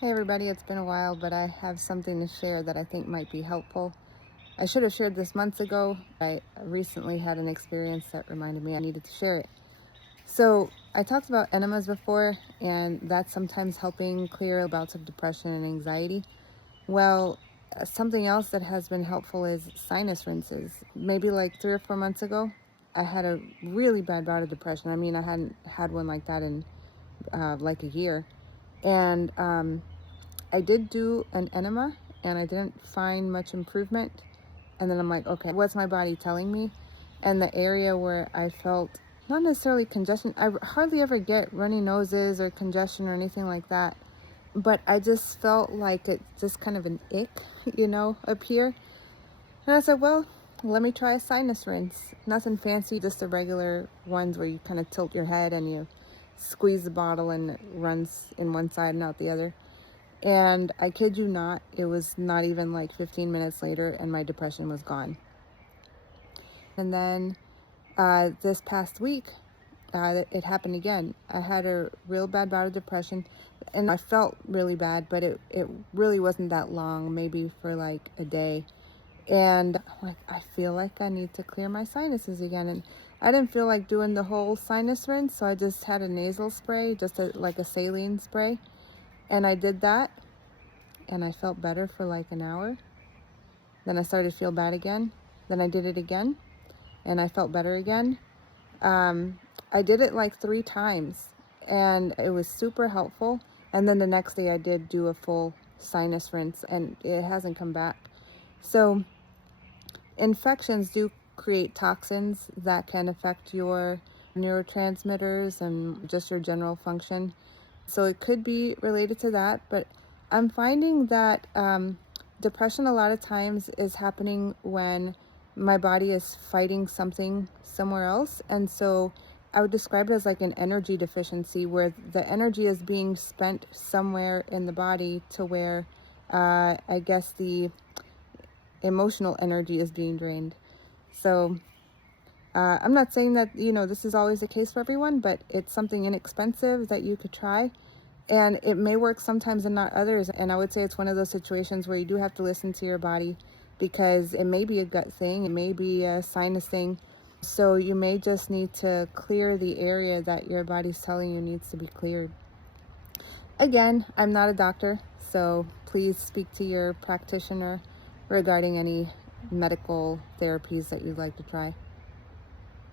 Hey everybody, it's been a while, but I have something to share that I think might be helpful. I should have shared this months ago. I recently had an experience that reminded me I needed to share it. So, I talked about enemas before, and that's sometimes helping clear bouts of depression and anxiety. Well, something else that has been helpful is sinus rinses. Maybe like 3 or 4 months ago, I had a really bad bout of depression. I mean, I hadn't had one like that in like a year. And I did do an enema and I didn't find much improvement. And then I'm like, okay, what's my body telling me? And the area where I felt not necessarily congestion, I hardly ever get runny noses or congestion or anything like that. But I just felt like it just kind of an ick, up here. And I said, well, let me try a sinus rinse. Nothing fancy, just the regular ones where you kind of tilt your head and you squeeze the bottle and it runs in one side and out the other. And I kid you not, it was not even like 15 minutes later and my depression was gone. And then this past week, it happened again. I had a real bad bout of depression and I felt really bad, but it really wasn't that long, maybe for like a day. And I'm like, I feel like I need to clear my sinuses again. And I didn't feel like doing the whole sinus rinse, so I just had a nasal spray, like a saline spray. And I did that and I felt better for like an hour. Then I started to feel bad again. Then I did it again and I felt better again. I did it like 3 times and it was super helpful. And then the next day I did do a full sinus rinse and it hasn't come back. So infections do create toxins that can affect your neurotransmitters and just your general function. So it could be related to that, but I'm finding that depression a lot of times is happening when my body is fighting something somewhere else. And so I would describe it as like an energy deficiency where the energy is being spent somewhere in the body to where I guess the emotional energy is being drained. So I'm not saying that, this is always the case for everyone, but it's something inexpensive that you could try. And it may work sometimes and not others. And I would say it's one of those situations where you do have to listen to your body because it may be a gut thing, it may be a sinus thing. So you may just need to clear the area that your body's telling you needs to be cleared. Again, I'm not a doctor, so please speak to your practitioner regarding any medical therapies that you'd like to try.